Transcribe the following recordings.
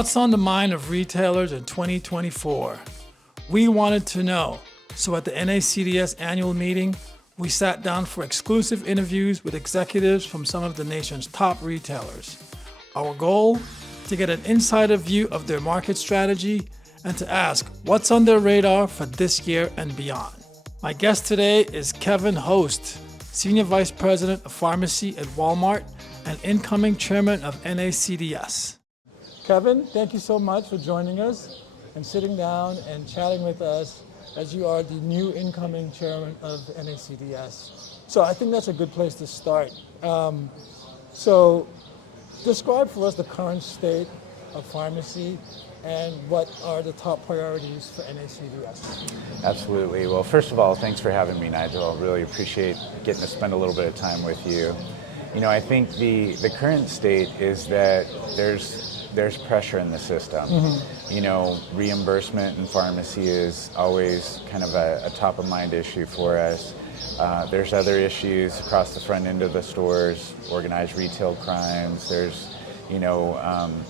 What's on the mind of retailers in 2024? We wanted to know. So at the NACDS annual meeting, we sat down for exclusive interviews with executives from some of the nation's top retailers. Our goal? To get an insider view of their market strategy and to ask what's on their radar for this year and beyond. My guest today is Kevin Host, Senior Vice President of Pharmacy at Walmart and incoming Chairman of NACDS. Kevin, thank you so much for joining us and sitting down and chatting with us as you are the new incoming Chairman of NACDS. So I think that's a good place to start. So describe for us the current state of pharmacy and what are the top priorities for NACDS? Absolutely. Well, first of all, thanks for having me, Nigel. I really appreciate getting to spend a little bit of time with you. You know, I think the current state is that there's pressure in the system. Mm-hmm. You know, reimbursement in pharmacy is always kind of a top of mind issue for us. There's other issues across the front end of the stores, organized retail crimes, there's,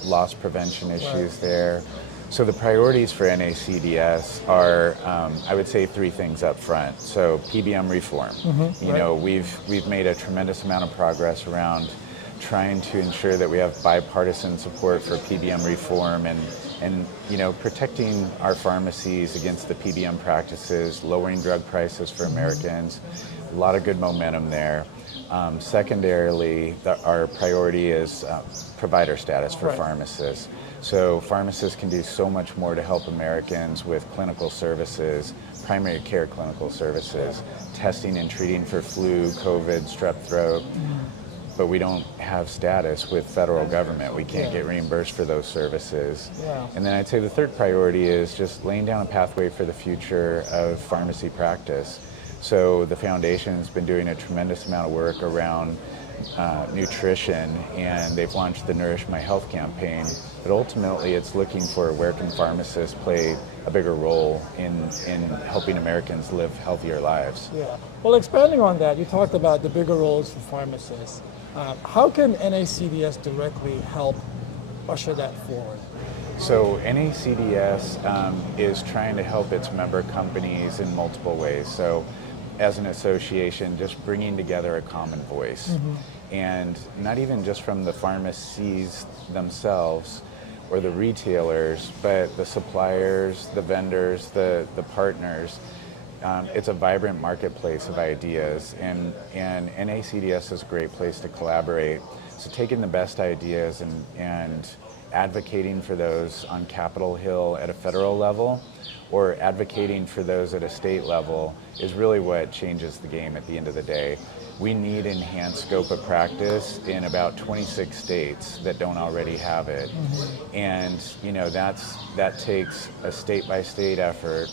loss prevention issues there. So the priorities for NACDS are, I would say, three things up front. So PBM reform. Mm-hmm. We've made a tremendous amount of progress around trying to ensure that we have bipartisan support for PBM reform and protecting our pharmacies against the PBM practices, lowering drug prices for Americans. A lot of good momentum there. Secondarily, our priority is provider status for pharmacists. So pharmacists can do so much more to help Americans with clinical services, primary care clinical services, testing and treating for flu, COVID, strep throat. But we don't have status with federal government. We can't get reimbursed for those services. Yeah. And then I'd say the third priority is just laying down a pathway for the future of pharmacy practice. So the foundation has been doing a tremendous amount of work around nutrition, and they've launched the Nourish My Health campaign. But ultimately, it's looking for where can pharmacists play a bigger role in helping Americans live healthier lives. Yeah. Well, expanding on that, you talked about the bigger roles for pharmacists. How can NACDS directly help usher that forward? So NACDS is trying to help its member companies in multiple ways. So as an association, just bringing together a common voice. Mm-hmm. And not even just from the pharmacies themselves or the retailers, but the suppliers, the vendors, the partners. It's a vibrant marketplace of ideas, and NACDS is a great place to collaborate. So taking the best ideas and advocating for those on Capitol Hill at a federal level or advocating for those at a state level is really what changes the game at the end of the day. We need enhanced scope of practice in about 26 states that don't already have it. Mm-hmm. And that takes a state-by-state effort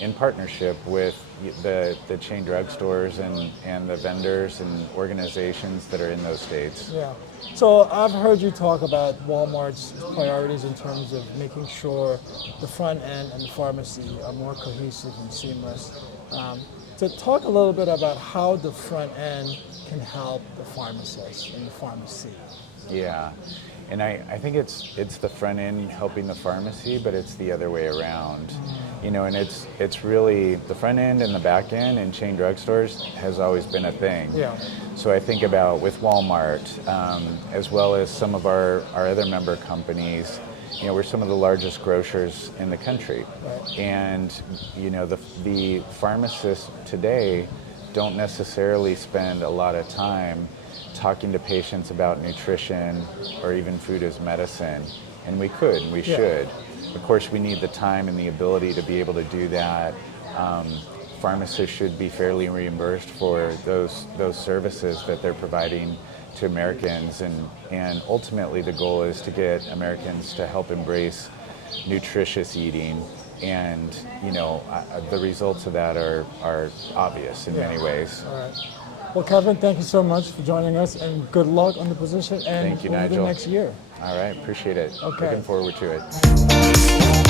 in partnership with the chain drugstores and the vendors and organizations that are in those states. Yeah. So I've heard you talk about Walmart's priorities in terms of making sure the front end and the pharmacy are more cohesive and seamless. To talk a little bit about how the front end can help the pharmacist and the pharmacy. Yeah. And I think it's the front end helping the pharmacy, but it's the other way around. And it's really the front end and the back end in chain drugstores has always been a thing. Yeah. So I think about with Walmart, as well as some of our other member companies, we're some of the largest grocers in the country. Right. And, the pharmacists today don't necessarily spend a lot of time talking to patients about nutrition or even food as medicine. And we could, and we should. Of course, we need the time and the ability to be able to do that. Pharmacists should be fairly reimbursed for those services that they're providing to Americans. And ultimately, the goal is to get Americans to help embrace nutritious eating. And, the results of that are obvious in many ways. All right. Well, Kevin, thank you so much for joining us, and good luck on the position and Thank you, Nigel. the next year. All right, appreciate it. Okay. Looking forward to it.